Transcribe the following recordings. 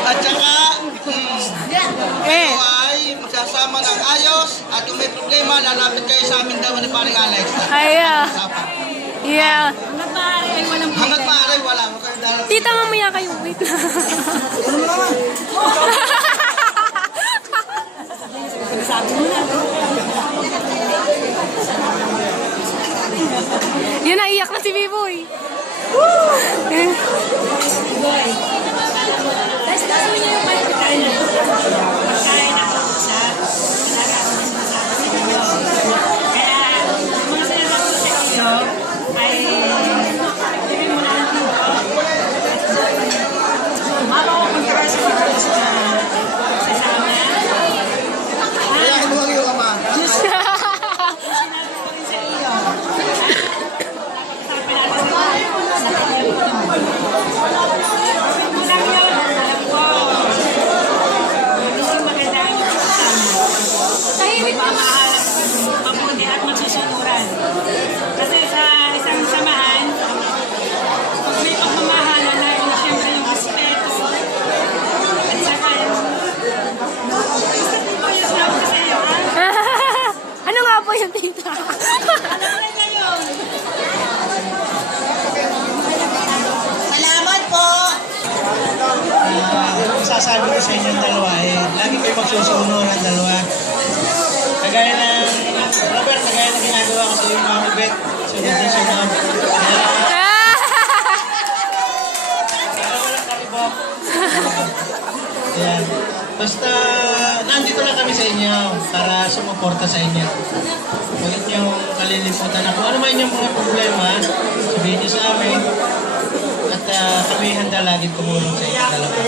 At saka, kayo ay magsasama ng ayos at kung may problema, lalapit kayo sa amin daw ni Paring Alex. Ay, yeah. Hanggat maaari, wala. Tita, mamaya kayo. Wait lang. Yun, naiyak na si B-Boy. Kaya hinuwag yung ama. Mabuti at magsusunuran. Kasi sa isang samahan, may pagmamahalan na yun, siyempre yung respeto. At saka yung... Ayos na ako sa iyo, ha? Ano nga po yung tita? Alaman na yun. Salamat po! Sasabi ko sa inyong dalawa lagi kayo magsusunod ang dalawa. Kagaya ng Robert, kagaya ng ginagawa ko sa iyo mga kubet. Sunod na sunod. Walang karibok. Ayan. Basta nandito lang kami sa inyo para sumuporta sa inyo. Huwag niyo kalilimutan na kung ano man yung mga problema, sabihin niyo sa amin. At kami handa lagi tumulong sa inyo dalawa.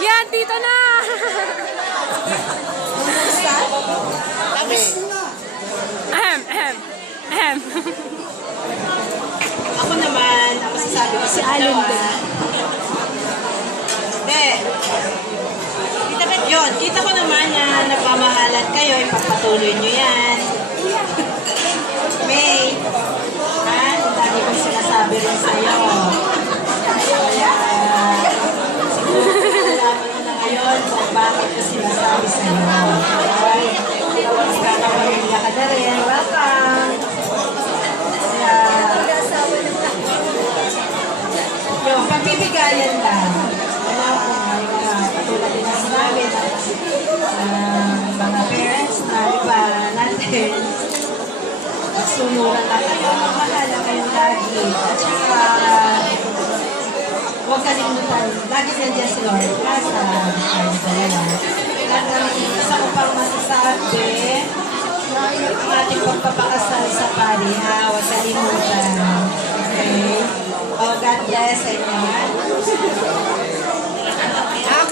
Yan, tito na! Ako naman, ang masasabi ko sa dalawa. Hindi. Kita ko naman na nagmamahalan kayo, ipagpatuloy nyo yan. May, ha? Ang dami kong sinasabi rin sa'yo. Kaya, siguro nalaman mo na ngayon kung bakit ko sinasabi sa'yo. Okay? Mas kakapamilya ka na rin. Welcome! Kaya, yung pagbibigayan lang. Alam ko, may katulad din na sinabi ng mga parents na iba natin. Sunuran na kayo, mahala kayong lagi. At saka, huwag kalimutan, lagi nandiyan si Lord ka sa kanya dalawa. At ang isa ko pang masasabi, ang ating pagpapakasal sa pari, ha? Huwag kalimutan. Okay? Oh, God bless sa inyo.